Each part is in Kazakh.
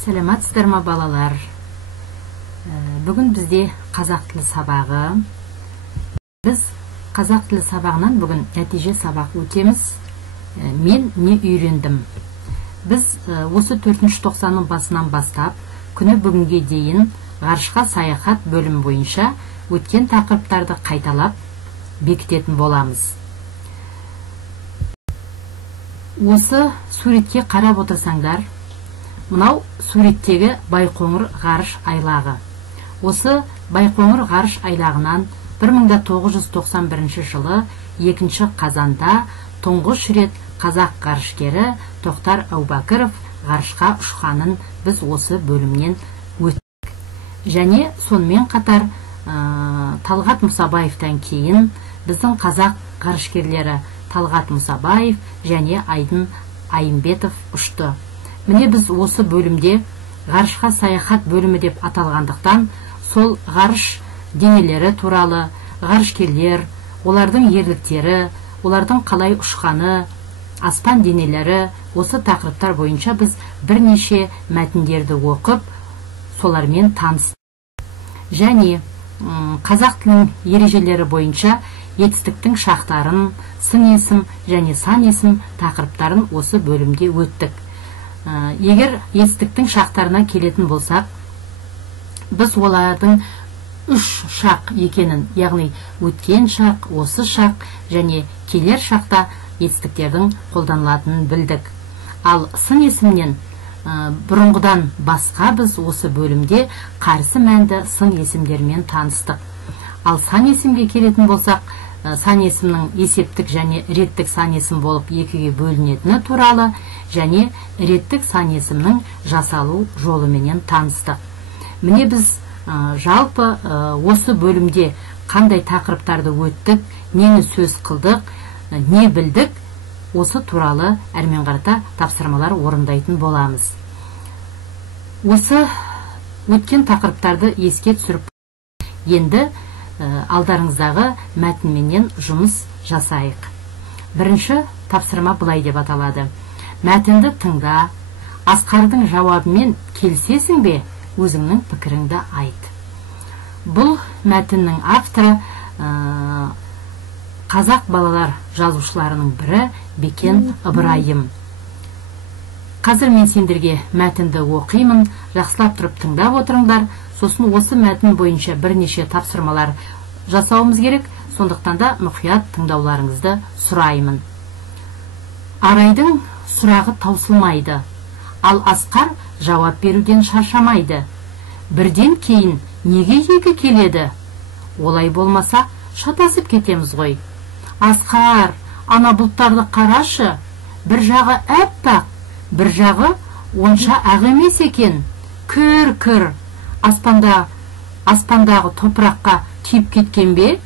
Сәлематсыздар ма балалар? Бүгін бізде қазақ тілі сабағы. Біз қазақ тілі сабағынан бүгін нәтиже сабақ өтеміз. Мен не үйрендім? Біз осы 4-ші тоқсанның басынан бастап, күні бүгінге дейін ғарышқа саяхат бөлім бойынша өткен тақырыптарды қайталап бекітетін боламыз. Осы суретке қарап отырсаңдар, мынау суреттегі Байқоңыр ғарыш айлағы. Осы Байқоңыр ғарыш айлағынан 1991 жылы 2 қазанда тұңғыш рет қазақ ғарышкері Тоқтар Әубәкіров ғарышқа ұшқанын біз осы бөлімнен өттік. Және сонымен қатар Талғат Мұсабаевтан кейін біздің қазақ ғарышкерлері Талғат Мұсабаев және Айдын Айымбетов ұшты. Міне біз осы бөлімде ғарышқа саяхат бөлімі деп аталғандықтан, сол ғарыш денелері туралы, ғарышкерлер, олардың ерліктері, олардың қалай ұшқаны, аспан денелері, осы тақырыптар бойынша біз бірнеше мәтіндерді оқып, солармен таныстық. Және қазақ тілінің ережелері бойынша етістіктің шақтарын, сын есім және сан есім тақырыптарын осы бөлімде өттік. Егер етістіктің шақтарына келетін болсақ, біз олардың 3 шақ екенін, яғни өткен шақ, осы шақ және келер шақта етістіктердің қолданылатынын білдік. Ал сын есімнен бұрынғыдан басқа біз осы бөлімде қарсы мәнді сын есімдермен таныстық. Ал сан есімге келетін болсақ, сан есімнің есептік және реттік сан есім болып екіге бөлінетіні туралы және реттік сан есімнің жасалу жолыменен таныстық. Міне біз жалпы осы бөлімде қандай тақырыптарды өттік, нені сөз қылдық, не білдік, осы туралы әрмен қарата тапсырмалар орындайтын боламыз. Осы өткен тақырыптарды еске түсіріп, енді алдарыңыздағы мәтінменен жұмыс жасайық. Бірінші тапсырма былай деп аталады. Мәтінді тыңда, Асқардың жауабымен келісесің бе, өзіңнің пікіріңді айт. Бұл мәтіннің авторы қазақ балалар жазушыларының бірі Бекен Ыбырайым. Қазір мен сендерге мәтінді оқимын, жақсылап тұрып тыңдап отырыңдар. Сосын осы мәтін бойынша бірнеше тапсырмалар жасауымыз керек, сондықтан да мұқият тыңдауларыңызды сұраймын. Арайдың сұрағы таусылмайды, ал Асқар жауап беруден шаршамайды. Бірден кейін неге екі келеді? Олай болмаса шатасып кетеміз ғой. Асқар, ана бұлттарды қарашы, бір жағы әппақ, бір жағы онша ақ емес екен. Кір, аспандағы топыраққа тиіп кеткен бе?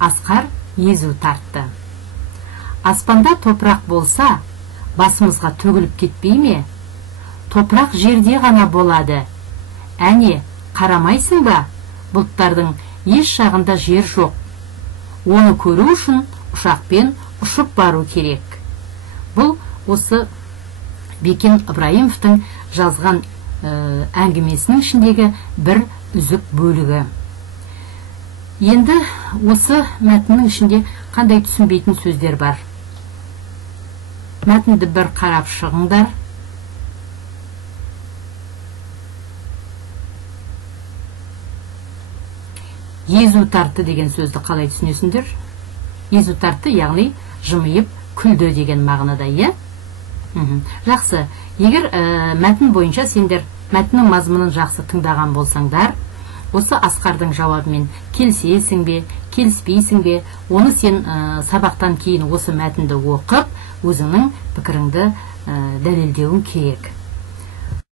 Асқар езу тартты. Аспанда топырақ болса, басымызға төгіліп кетпей ме? Топырақ жерде ғана болады. Әне, қарамайсың ба? Бұлттардың еш жағында жер жоқ. Оны көру үшін ұшақпен ұшып бару керек. Бұл осы Бекен Ыбырайымовтың жазған әңгімесінің ішіндегі бір үзік бөлігі. Енді осы мәтіннің ішінде қандай түсінбейтін сөздер бар? Мәтінді бір қарап шығыңдар. Езу тартты деген сөзді қалай түсінесіңдер? Езу тартты, яғни жымиып күлді деген мағынада, е? Жақсы. Егер мәтін бойынша сендер мәтіннің мазмұнын жақсы тыңдаған болсаңдар, осы Асқардың жауабымен келісесің бе, келіспейсің бе, оны сен сабақтан кейін осы мәтінді оқып, өзіңнің пікіріңді дәлелдеуің керек.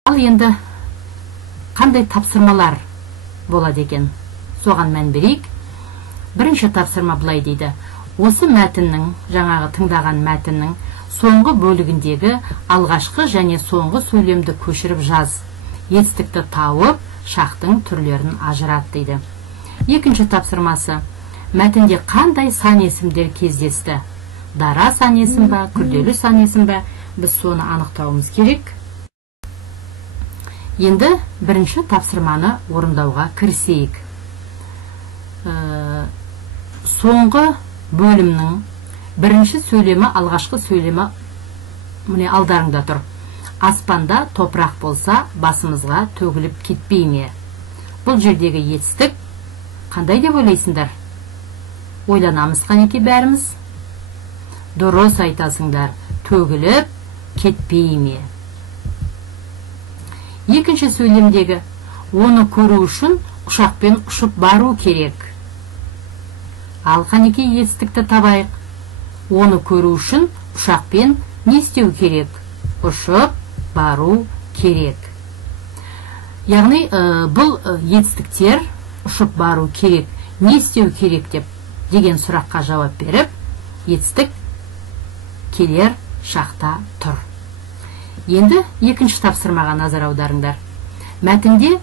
Ал енді қандай тапсырмалар болады екен? Соған мән берейік. Бірінші тапсырма былай дейді. Осы мәтіннің, жаңағы тыңдаған мәтіннің соңғы бөлігіндегі алғашқы және соңғы сөйлемді көшіріп жаз. Етістікті тауып, шақтың түрлерін ажырат дейді. Екінші тапсырмасы. Мәтінде қандай сан есімдер кездесті? Дара сан есім ба, күрделі сан есім ба? Біз соны анықтауымыз керек. Енді бірінші тапсырманы орындауға кірісейік. Соңғы бөлімнің бірінші сөйлемі, алғашқы сөйлемі міне алдарыңда тұр. Аспанда топырақ болса, басымызға төгіліп кетпей ме? Бұл жердегі етістік қандай деп ойлайсыңдар? Ойланамыз қанеке бәріміз? Дұрыс айтасыңдар, төгіліп кетпей ме? Екінші сөйлемдегі оны көру үшін ұшақпен ұшып бару керек. Ал қанеке етістікті табайық. Оны көру үшін ұшақпен не істеу керек? Ұшып бару керек. Яғни бұл етістіктер ұшып бару керек, не істеу керек деген сұраққа жауап беріп, етістік келер шақта тұр. Енді екінші тапсырмаға назар аударыңдар. Мәтінде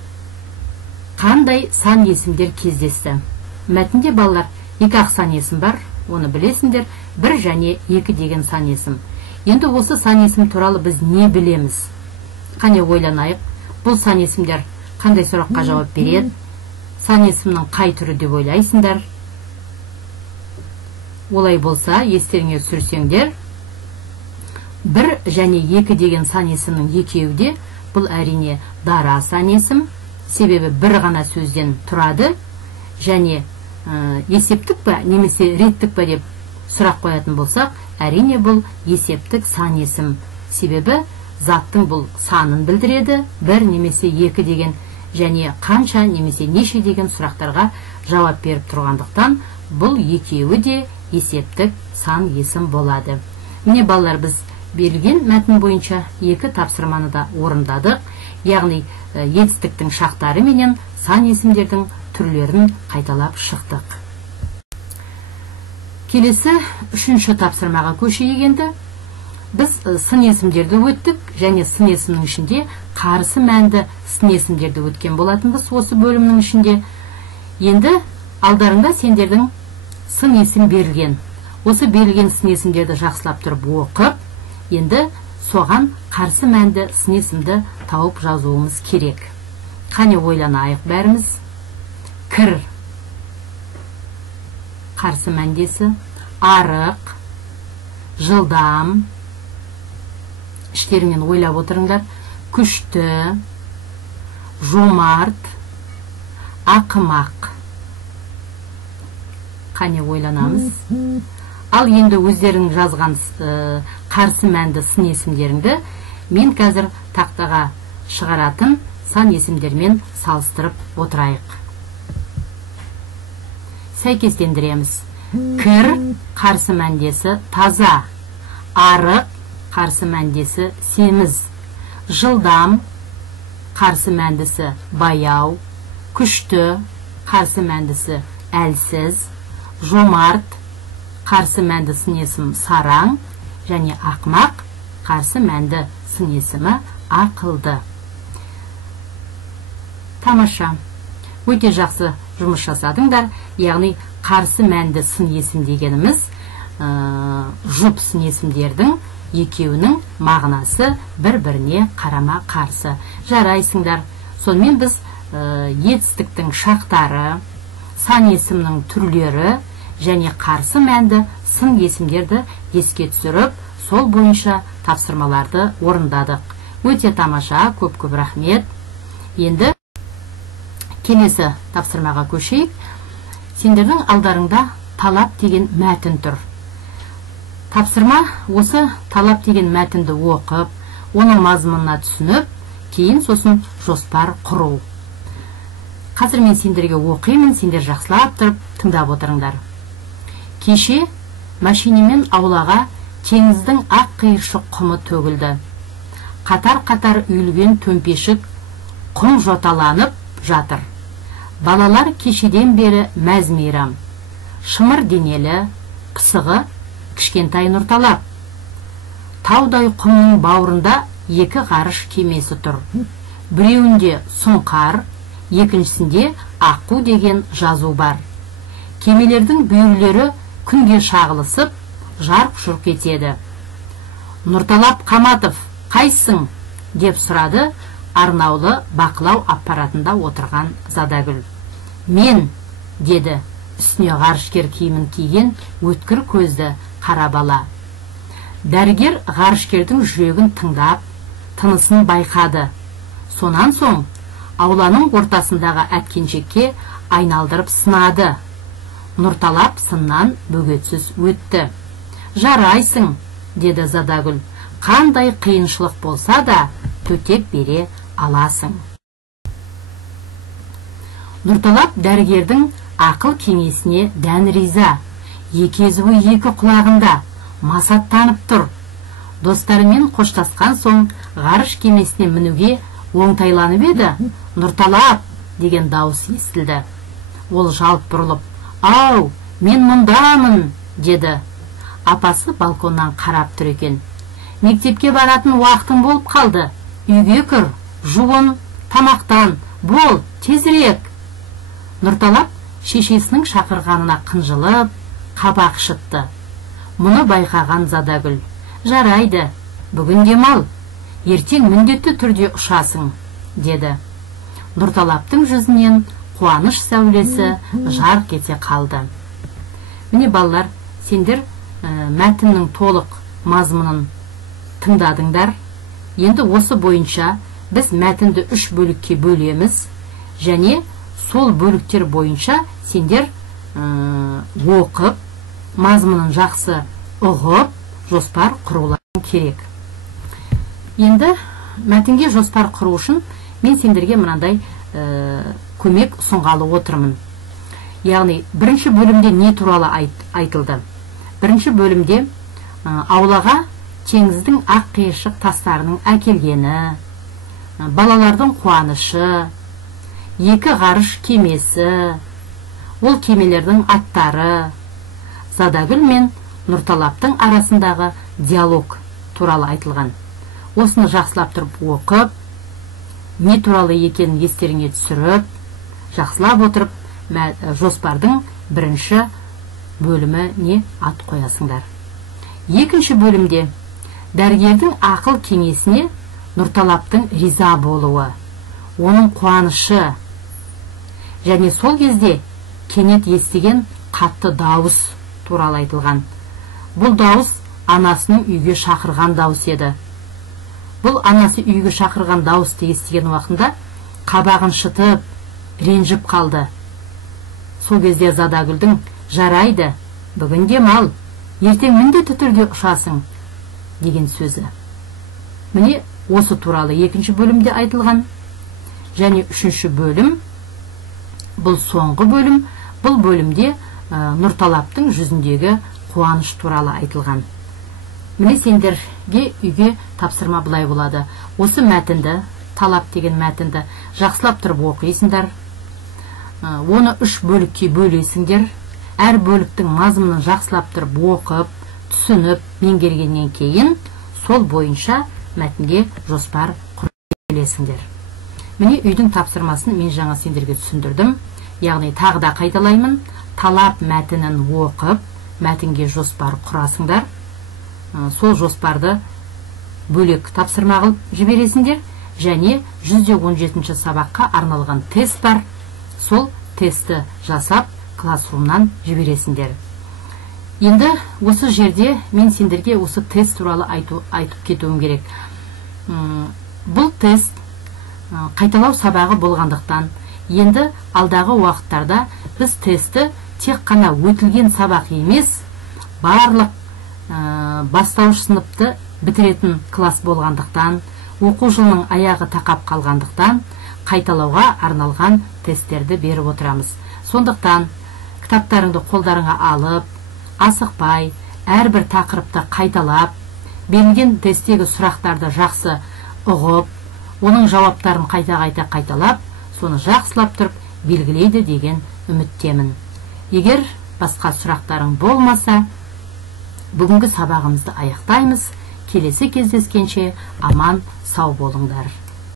қандай сан есімдер кездесті? Мәтінде балалар екі ақ сан есім бар, оны білесіңдер, 1 және 2 деген сан есім. Енді осы сан есім туралы біз не білеміз? Қане ойланайық, бұл сан есімдер қандай сұраққа жауап береді? Сан есімнің қай түрі деп ойлайсыңдар? Олай болса, естеріңе түсірсеңдер, 1 және 2 деген сан есімнің екеуі де бұл әрине дара сан есім, себебі бір ғана сөзден тұрады, және есептік па немесе реттік па деп сұрақ қоятын болсақ, әрине бұл есептік сан есім, себебі заттың бұл санын білдіреді, 1 немесе 2 деген және қанша немесе неше деген сұрақтарға жауап беріп тұрғандықтан, бұл екеуі де есептік сан есім болады. Міне балалар, біз берілген мәтін бойынша 2 тапсырманы да орындадық, яғни етістіктің шақтары менен сан есімдердің түрлерін қайталап шықтық. Келесі 3-ші тапсырмаға көшейік енді. Біз сын есімдерді өттік, және сын есімнің ішінде қарсы мәнді сын есімдерді өткен болатынбыз осы бөлімнің ішінде. Енді алдарыңда сендердің сын есім берілген. Осы берілген сын есімдерді жақсылап тұрып оқып, енді соған қарсы мәнді сын есімді тауып жазуымыз керек. Қане ойланайық бәріміз. Кір қарсы мәндесі, арық, жылдам, іштеріңнен ойлап отырыңдар, күшті, жомарт, ақымақ. Қане ойланамыз. Ал енді өздерің жазған қарсы мәнді сын есімдеріңді мен қазір тақтаға шығаратын сан есімдермен салыстырып отырайық. Сәйкестендіреміз. Кір қарсы мәндесі таза, арық қарсы мәндесі семіз, жылдам қарсы мәндесі баяу, күшті қарсы мәндесі әлсіз, жомарт қарсы мәнді сын есім сараң, және ақымақ қарсы мәнді сын есімі ақылды. Тамаша, өте жақсы жұмыс жасадыңдар. Яғни қарсы мәнді сын есім дегеніміз жұп сын есімдердің екеуінің мағынасы бір-біріне қарама қарсы. Жарайсыңдар. Сонымен біз етістіктің шақтары, сан есімнің түрлері және қарсы мәнді сын есімдерді еске түсіріп, сол бойынша тапсырмаларды орындадық. Өте тамаша, көп-көп рахмет. Енді келесі тапсырмаға көшейік. Сендердің алдарыңда талап деген мәтін тұр. Тапсырма осы талап деген мәтінді оқып, оның мазмұнына түсініп, кейін сосын жоспар құру. Қазір мен сендерге оқимын, сендер жақсылап тұрып тыңдап отырыңдар. Кеше машинемен аулаға теңіздің ақ қиыршық құмы төгілді. Қатар-қатар үйілген төмпешік құм жоталанып жатыр. Балалар кешеден бері мәз-мейрам. Шымыр денелі, пысығы, кішкентай Нұрталап. Таудай құмның бауырында 2 ғарыш кемесі тұр. Біреуінде сұңқар, екіншісінде аққу деген жазу бар. Кемелердің бүйірлері күнге шағылысып, жарқ-жұрқ етеді. Нұрталап Қаматов, қайсың? деп сұрады арнаулы бақылау аппаратында отырған Задагүл. Мен, деді үстіне ғарышкер киімін киген өткір көзді қара бала. Дәрігер ғарышкердің жүрегін тыңдап, тынысын байқады. Сонан соң ауланың ортасындағы әткеншекке айналдырып сынады. Нұрталап сыннан бөгетсіз өтті. Жарайсың, деді Задагүл. Қандай қиыншылық болса да төтеп бере аласың. Нұрталап дәрігердің ақыл кеңесіне дән риза. Екі езуі екі құлағында, масаттанып тұр. Достарымен қоштасқан соң ғарыш кемесіне мінуге оңтайланып еді. Нұрталап деген дауыс естілді. Ол жалт бұрылып, ау, мен мұндамын, деді. Апасы балконнан қарап тұр екен. Мектепке баратын уақытың болып қалды. Үйге кір, жуын, тамақтан, бол, тезірек. Нұрталап шешесінің шақырғанына қынжылып, қабақ шытты. Мұны байқаған Задагүл. Жарайды, бүгін демал, ертең міндетті түрде ұшасың, деді. Нұрталаптың жүзінен қуаныш сәулесі жарқ ете қалды. Міне балалар, сендер мәтіннің толық мазмұнын тыңдадыңдар. Енді осы бойынша біз мәтінді 3 бөлікке бөлеміз, және сол бөліктер бойынша сендер оқып, мазмұнын жақсы ұғып, жоспар құруларың керек. Енді мәтінге жоспар құру үшін мен сендерге мынандай көмек ұсынғалы отырмын. Яғни, бірінші бөлімде не туралы айтылды? Бірінші бөлімде аулаға теңіздің ақ қиыршық тастарының әкелгені, балалардың қуанышы, 2 ғарыш кемесі, ол кемелердің аттары, Задагүл мен Нұрталаптың арасындағы диалог туралы айтылған. Осыны жақсылап тұрып оқып, не туралы екенін естеріңе түсіріп, жақсылап отырып, жоспардың бірінші бөліміне ат қоясыңдар. Екінші бөлімде дәрігердің ақыл кеңесіне Нұрталаптың риза болуы, оның қуанышы, және сол кезде кенет естіген қатты дауыс туралы айтылған. Бұл дауыс анасының үйге шақырған дауыс еді. Бұл анасы үйге шақырған дауысты естіген уақытында қабағын шытып, ренжіп қалды. Сол кезде Задагүлдің жарайды, бүгін демал, ертең міндетті түрде ұшасың деген сөзі. Міне осы туралы екінші бөлімде айтылған. Және үшінші бөлім, бұл соңғы бөлім, бұл бөлімде Нұрталаптың жүзіндегі қуаныш туралы айтылған. Міне сендерге үйге тапсырма былай болады. Осы мәтінді, талап деген мәтінді жақсылап тұрып оқисыңдар. Оны 3 бөлікке бөлесіңдер. Әр бөліктің мазмұнын жақсылап тұрып оқып, түсініп, меңгергеннен кейін сол бойынша мәтінге жоспар құрасыңдар. Міне үйдің тапсырмасын мен жаңа сендерге түсіндірдім. Яғни тағы да қайталаймын. Талап мәтінін оқып, мәтінге жоспар құрасыңдар. Сол жоспарды бөлек тапсырма қылып жібересіңдер. Және 117-ші сабаққа арналған тест бар. Сол тестті жасап, классрумнан жібересіңдер. Енді осы жерде мен сендерге осы тест туралы айтып кетуім керек. Бұл тест қайталау сабағы болғандықтан, енді алдағы уақыттарда біз тестті тек қана өтілген сабақ емес, барлық бастауыш сыныпты бітіретін класс болғандықтан, оқу жылының аяғы тақап қалғандықтан, қайталауға арналған тесттерді беріп отырамыз. Сондықтан кітаптарыңды қолдарыңа алып, асықпай, әрбір тақырыпты қайталап, берілген тесттегі сұрақтарды жақсы ұғып, оның жауаптарын қайта-қайта қайталап, соны жақсылап тұрып белгілейді деген үміттемін. Егер басқа сұрақтарың болмаса, бүгінгі сабағымызды аяқтаймыз. Келесі кездескенше аман сау болыңдар.